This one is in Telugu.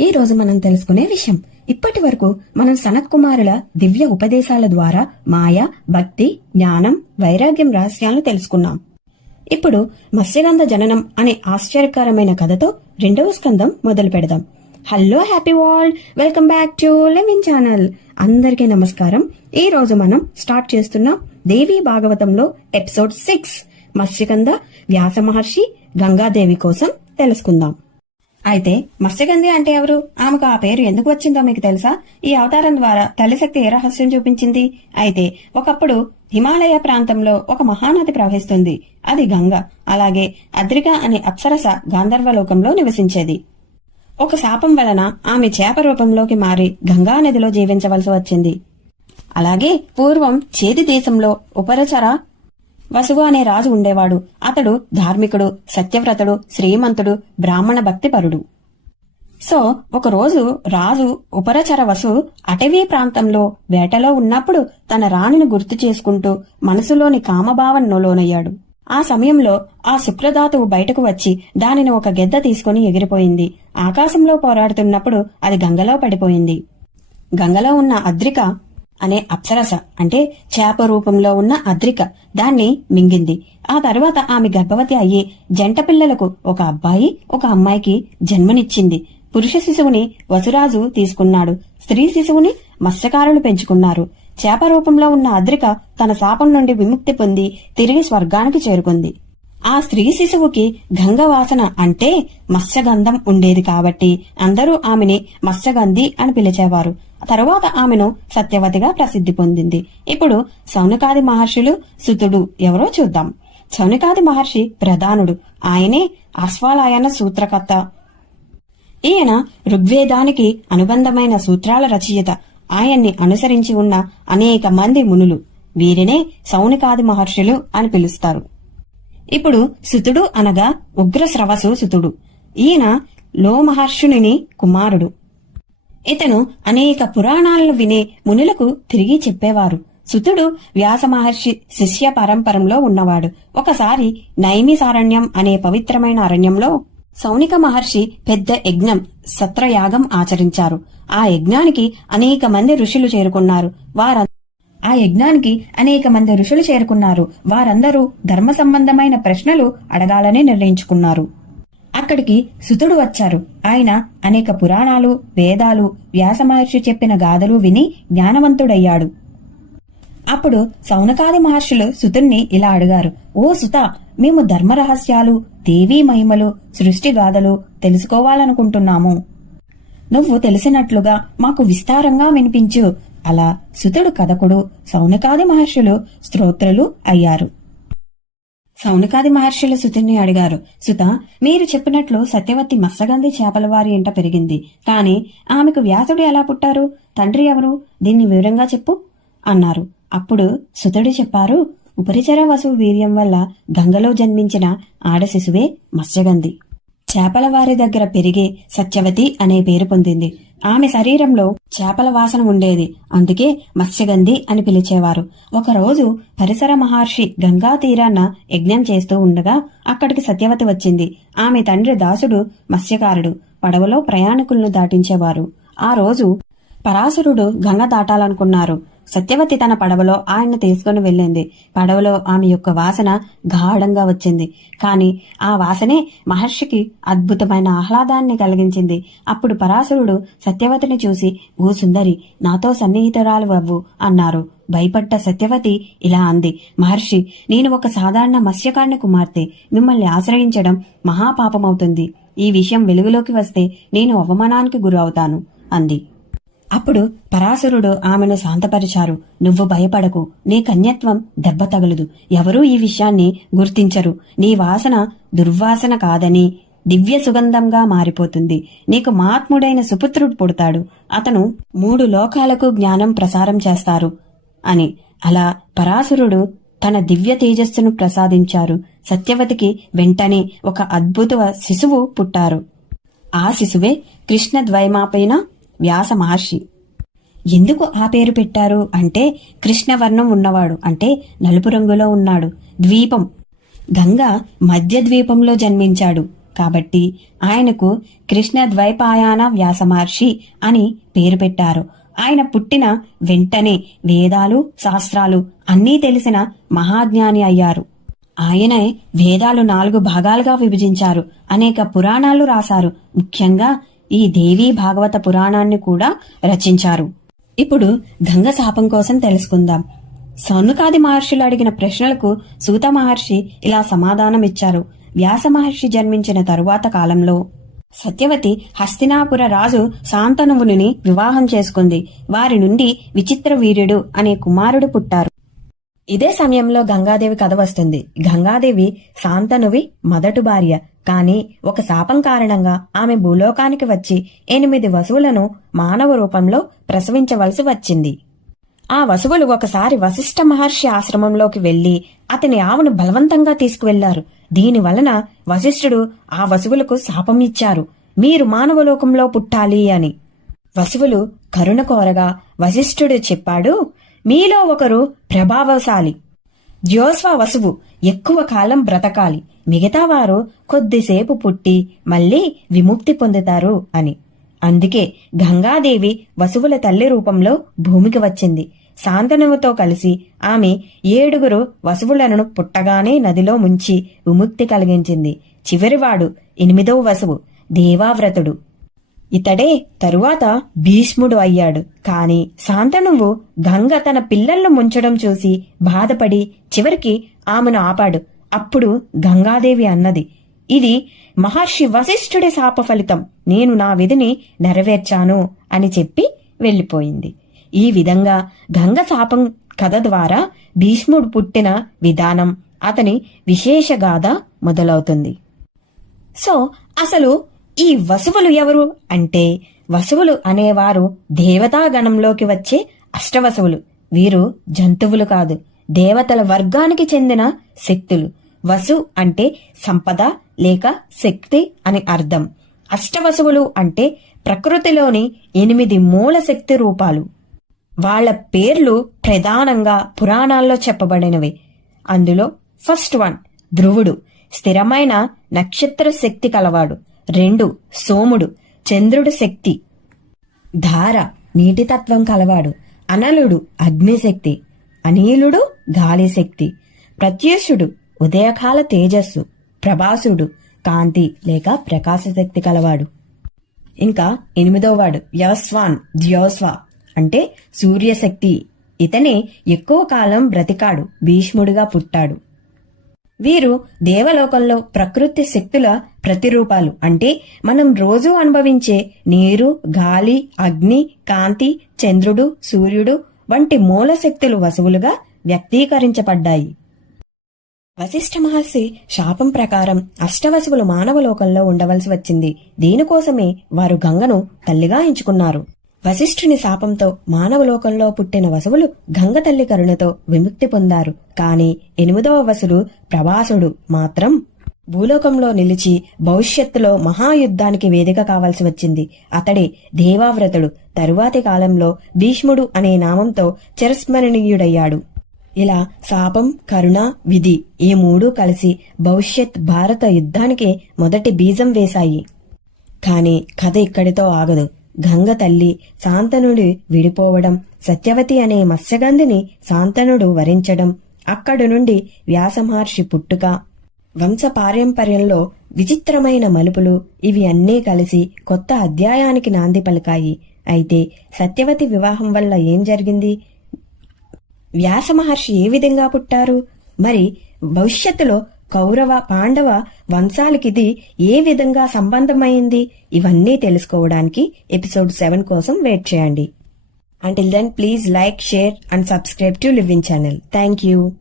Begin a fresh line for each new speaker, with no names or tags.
ఈ రోజు మనం తెలుసుకునే విషయం. ఇప్పటి వరకు మనం సనత్ కుమారుల దివ్య ఉపదేశాల ద్వారా మాయ భక్తి జ్ఞానం వైరాగ్యం రహస్యాలను తెలుసుకున్నాం. ఇప్పుడు మత్స్యగంధ జననం అనే ఆశ్చర్యకరమైన కథతో రెండవ స్కందం మొదలు పెడదాం. Hello happy world! Welcome back to Levin channel. అందరికీ నమస్కారం. ఈ రోజు మనం స్టార్ట్ చేస్తున్నాం దేవి భాగవతంలో ఎపిసోడ్ సిక్స్ మత్స్యగంధ వ్యాస మహర్షి గంగాదేవి కోసం తెలుసుకుందాం. అయితే మత్స్యగంధి అంటే ఎవరు? ఆమెకు ఆ పేరు ఎందుకు వచ్చిందో మీకు తెలుసా? ఈ అవతారం ద్వారా తల్లిశక్తి ఏ రహస్యం చూపించింది? అయితే ఒకప్పుడు హిమాలయ ప్రాంతంలో ఒక మహానది ప్రవహిస్తుంది. అది గంగ. అలాగే అద్రిక అనే అప్సరస గాంధర్వలోకంలో నివసించేది. ఒక శాపం వలన ఆమె చేప రూపంలోకి మారి గంగా నదిలో జీవించవలసి వచ్చింది. అలాగే పూర్వం చేది దేశంలో ఉపరచర వసుగు అనే రాజు ఉండేవాడు. అతడు ధార్మికుడు సత్యవ్రతుడు శ్రీమంతుడు బ్రాహ్మణ భక్తిపరుడు. సో ఒకరోజు రాజు ఉపరచర వసు అటవీ ప్రాంతంలో వేటలో ఉన్నప్పుడు తన రాణిని గుర్తు చేసుకుంటూ మనసులోని కామభావనను లోనయ్యాడు ఆ సమయంలో ఆ శుక్రధాతువు బయటకు వచ్చి దానిని ఒక గెద్ద తీసుకుని ఎగిరిపోయింది. ఆకాశంలో పోరాడుతున్నప్పుడు అది గంగలో పడిపోయింది. గంగలో ఉన్న అద్రిక అనే అప్సరస అంటే చేప రూపంలో ఉన్న అద్రిక దాన్ని మింగింది. ఆ తర్వాత ఆమె గర్భవతి అయ్యి జంట పిల్లలకు ఒక అబ్బాయి ఒక అమ్మాయికి జన్మనిచ్చింది. పురుష శిశువుని వసురాజు తీసుకున్నాడు. స్త్రీ శిశువుని మత్స్యకారులు పెంచుకున్నారు. చేప రూపంలో ఉన్న అద్రిక తన శాపం నుండి విముక్తి పొంది తిరిగి స్వర్గానికి చేరుకుంది. ఆ స్త్రీ శిశువుకి గంగవాసన అంటే మత్స్యగంధం ఉండేది కాబట్టి అందరూ ఆమెని మత్స్యగంధి అని పిలిచేవారు. తరువాత ఆమెను సత్యవతిగా ప్రసిద్ధి పొందింది. ఇప్పుడు సౌనకాది మహర్షులు సుతుడు ఎవరో చూద్దాం. సౌనకాది మహర్షి ప్రధానుడు. ఆయనే అశ్వాలాయన సూత్రకర్త. ఈయన ఋగ్వేదానికి అనుబంధమైన సూత్రాల రచయిత. ఆయన్ని అనుసరించి ఉన్న అనేక మంది మునులు. వీరినే సౌనికాది మహర్షులు అని పిలుస్తారు. ఇప్పుడు సుతుడు అనగా ఉగ్రశ్రవసు సుతుడు. ఈయన లోమహర్షుని కుమారుడు. ఇతను అనేక పురాణాలను వినే మునులకు తిరిగి చెప్పేవారు. సుతుడు వ్యాస మహర్షి శిష్య పరంపరంలో ఉన్నవాడు. ఒకసారి నైమిసారణ్యం అనే పవిత్రమైన అరణ్యంలో సౌనిక మహర్షి పెద్ద యజ్ఞం సత్రయాగం ఆచరించారు. ఆ యజ్ఞానికి అనేక మంది ఋషులు చేరుకున్నారు. వారంతా ఆ యజ్ఞానికి అనేక మంది ఋషులు చేరుకున్నారు. వారందరూ ధర్మ సంబంధమైన ప్రశ్నలు అడగాలని నిర్ణయించుకున్నారు. అక్కడికి సుతుడు వచ్చారు. ఆయన అనేక పురాణాలు వేదాలు వ్యాస మహర్షి చెప్పిన గాథలు విని జ్ఞానవంతుడయ్యాడు. అప్పుడు సౌనకాది మహర్షులు సుతుణ్ణి ఇలా అడిగారు. ఓ సుత మేము ధర్మ రహస్యాలు దేవీ మహిమలు సృష్టి గాథలు తెలుసుకోవాలనుకుంటున్నాము. నువ్వు తెలిసినట్లుగా మాకు విస్తారంగా వినిపించు. అలా సుతుడు కథకుడు సౌనకాది మహర్షులు స్తోత్రులు అయ్యారు. సౌనకాది మహర్షులు సుతుణ్ణి అడిగారు సుత మీరు చెప్పినట్లు సత్యవతి మత్స్యగంధి చేపల వారి ఇంట పెరిగింది. కాని ఆమెకు వ్యాసుడు ఎలా పుట్టారు? తండ్రి ఎవరు? దీన్ని వివరంగా చెప్పు అన్నారు. అప్పుడు సుతుడు చెప్పారు ఉపరిచర వసువు వీర్యం వల్ల గంగలో జన్మించిన ఆడశిశువే మత్స్యగంధి. చేపల వారి దగ్గర పెరిగి సత్యవతి అనే పేరు పొందింది. ఆమె శరీరంలో చేపల వాసన ఉండేది. అందుకే మత్స్యగంధి అని పిలిచేవారు. ఒకరోజు పరిసర మహర్షి గంగా తీరాన యజ్ఞం చేస్తూ ఉండగా అక్కడికి సత్యవతి వచ్చింది. ఆమె తండ్రి దాసుడు మత్స్యకారుడు పడవలో ప్రయాణికులను దాటించేవారు. ఆ రోజు పరాశరుడు గంగ దాటాలనుకున్నారు. సత్యవతి తన పడవలో ఆయన్ను తీసుకుని వెళ్ళింది. పడవలో ఆమె యొక్క వాసన గాఢంగా వచ్చింది. కాని ఆ వాసనే మహర్షికి అద్భుతమైన ఆహ్లాదాన్ని కలిగించింది. అప్పుడు పరాశరుడు సత్యవతిని చూసి ఓ సుందరి నాతో సన్నిహితురాలు అవ్వు అన్నారు. భయపడ్డ సత్యవతి ఇలా అంది మహర్షి నేను ఒక సాధారణ మత్స్యకారుని కుమార్తె. మిమ్మల్ని ఆశ్రయించడం మహాపాపమవుతుంది. ఈ విషయం వెలుగులోకి వస్తే నేను అవమానానికి గురవుతాను అంది. అప్పుడు పరాశరుడు ఆమెను శాంతపరిచారు. నువ్వు భయపడకు. నీ కన్యత్వం దెబ్బ తగలదు. ఎవరూ ఈ విషయాన్ని గుర్తించరు. నీ వాసన దుర్వాసన కాదని దివ్య సుగంధంగా మారిపోతుంది. నీకు మహాత్ముడైన సుపుత్రుడు పుడతాడు. అతను మూడు లోకాలకు జ్ఞానం ప్రసారం చేస్తారు అని. అలా పరాశురుడు తన దివ్య తేజస్సును ప్రసాదించారు. సత్యవతికి వెంటనే ఒక అద్భుత శిశువు పుట్టారు. ఆ శిశువే కృష్ణ ద్వైమాపైన వ్యాస మహర్షి. ఎందుకు ఆ పేరు పెట్టారు? అంటే కృష్ణవర్ణం ఉన్నవాడు. అంటే నలుపు రంగులో ఉన్నాడు. ద్వీపం. గంగ మధ్య ద్వీపంలో జన్మించాడు. కాబట్టి ఆయనకు కృష్ణ ద్వైపాయాన వ్యాసమహర్షి అని పేరు పెట్టారు. ఆయన పుట్టిన వెంటనే వేదాలు శాస్త్రాలు అన్నీ తెలిసిన మహాజ్ఞాని అయ్యారు. ఆయనే వేదాలు నాలుగు భాగాలుగా విభజించారు. అనేక పురాణాలు రాశారు. ముఖ్యంగా ఈ దేవీ భాగవత పురాణాన్ని కూడా రచించారు. ఇప్పుడు గంగ శాపం కోసం తెలుసుకుందాం. సౌనుకాది మహర్షులు అడిగిన ప్రశ్నలకు సూత మహర్షి ఇలా సమాధానం ఇచ్చారు వ్యాస మహర్షి జన్మించిన తరువాత కాలంలో సత్యవతి హస్తినాపుర రాజు శాంతనువుని వివాహం చేసుకుంది. వారి నుండి విచిత్ర వీర్యుడు అనే కుమారుడు పుట్టారు. ఇదే సమయంలో గంగాదేవి కథ వస్తుంది. గంగాదేవి శాంతనువి మొదటి భార్య. కాని ఒక శాపం కారణంగా ఆమె భూలోకానికి వచ్చి ఎనిమిది వసువులను మానవ రూపంలో ప్రసవించవలసి వచ్చింది. ఆ వసువులు ఒకసారి వశిష్ఠ మహర్షి ఆశ్రమంలోకి వెళ్ళి అతని ఆవును బలవంతంగా తీసుకువెళ్ళారు. దీని వలన వశిష్ఠుడు ఆ వసువులకు శాపం ఇచ్చారు. మీరు మానవలోకంలో పుట్టాలి అని. వసువులు కరుణ కోరగా వశిష్ఠుడు చెప్పాడు మీలో ఒకరు ప్రభావశాలి. జ్యోస్వ వసువు ఎక్కువ కాలం బ్రతకాలి. మిగతా వారు కొద్దిసేపు పుట్టి మళ్ళీ విముక్తి పొందుతారు అని. అందుకే గంగాదేవి వసువుల తల్లి రూపంలో భూమికి వచ్చింది. శాంతనువుతో కలిసి ఆమె ఏడుగురు వసువులను పుట్టగానే నదిలో ముంచి విముక్తి కలిగించింది. చివరివాడు ఎనిమిదవ వసువు దేవావ్రతుడు. ఇతడే తరువాత భీష్ముడు అయ్యాడు. కాని శాంతనువు గంగ తన పిల్లలను ముంచడం చూసి బాధపడి చివరికి ఆమెను ఆపాడు. అప్పుడు గంగాదేవి అన్నది ఇది మహర్షి వశిష్ఠుడి శాప ఫలితం. నేను నా విధిని నెరవేర్చాను అని చెప్పి వెళ్ళిపోయింది. ఈ విధంగా గంగ శాపం కథ ద్వారా భీష్ముడు పుట్టిన విధానం అతని విశేష గాథ మొదలవుతుంది. సో అసలు ఈ వసువులు ఎవరు? అంటే వసువులు అనేవారు దేవతాగణంలోకి వచ్చే అష్టవసువులు. వీరు జంతువులు కాదు దేవతల వర్గానికి చెందిన శక్తులు. వసు అంటే సంపద లేక శక్తి అని అర్థం. అష్టవసువులు అంటే ప్రకృతిలోని ఎనిమిది మూల శక్తి రూపాలు. వాళ్ళ పేర్లు ప్రధానంగా పురాణాల్లో చెప్పబడినవి. అందులో ఫస్ట్ వన్ ధ్రువుడు స్థిరమైన నక్షత్ర శక్తి కలవాడు. రెండు సోముడు చంద్రుడు శక్తి. ధార నీటితత్వం కలవాడు. అనలుడు అగ్నిశక్తి. అనీలుడు గాలి శక్తి ప్రత్యూషుడు ఉదయకాల తేజస్సు. ప్రభాసుడు కాంతి లేక ప్రకాశశక్తి కలవాడు. ఇంకా ఎనిమిదోవాడు యస్వాన్ ద్యోస్వ. అంటే సూర్యశక్తి. ఇతనే ఎక్కువ కాలం బ్రతికాడు భీష్ముడిగా పుట్టాడు. వీరు దేవలోకంలో ప్రకృతి శక్తుల ప్రతిరూపాలు. అంటే మనం రోజూ అనుభవించే నీరు గాలి అగ్ని కాంతి చంద్రుడు సూర్యుడు వంటి మూల శక్తులు వసువులుగా వ్యక్తీకరించబడ్డాయి. వశిష్ఠ మహర్షి శాపం ప్రకారం అష్టవసువులు మానవలోకంలో ఉండవలసి వచ్చింది. దీనికోసమే వారు గంగను తల్లిగా ఎంచుకున్నారు. వశిష్ఠుని శాపంతో మానవలోకంలో పుట్టిన వసువులు గంగతల్లి కరుణతో విముక్తి పొందారు. కాని ఎనిమిదవ వసుడు ప్రభాసుడు మాత్రం భూలోకంలో నిలిచి భవిష్యత్తులో మహాయుద్ధానికి వేదిక కావాల్సి వచ్చింది. అతడే దేవావ్రతుడు. తరువాతి కాలంలో భీష్ముడు అనే నామంతో చిరస్మరణీయుడయ్యాడు. ఇలా శాపం కరుణ విధి ఈ మూడూ కలిసి భవిష్యత్ భారత యుద్ధానికి మొదటి బీజం వేశాయి. కాని కథ ఇక్కడితో ఆగదు. గంగ తల్లి శాంతనుడి విడిపోవడం సత్యవతి అనే మత్స్యగంధిని శాంతనుడు వరించడం అక్కడి నుండి వ్యాసమహర్షి పుట్టుక. వంశ పారంపర్యంలో విచిత్రమైన మలుపులు ఇవి అన్నీ కలిసి కొత్త అధ్యాయానికి నాంది పలికాయి. అయితే సత్యవతి వివాహం వల్ల ఏం జరిగింది? వ్యాసమహర్షి ఏ విధంగా పుట్టారు? మరి భవిష్యత్తులో కౌరవ పాండవ వంశాలకిది ఏ విధంగా సంబంధమైంది? ఇవన్నీ తెలుసుకోవడానికి ఎపిసోడ్ సెవెన్ కోసం వెయిట్ చేయండి. Until then please like share and subscribe to living channel thank you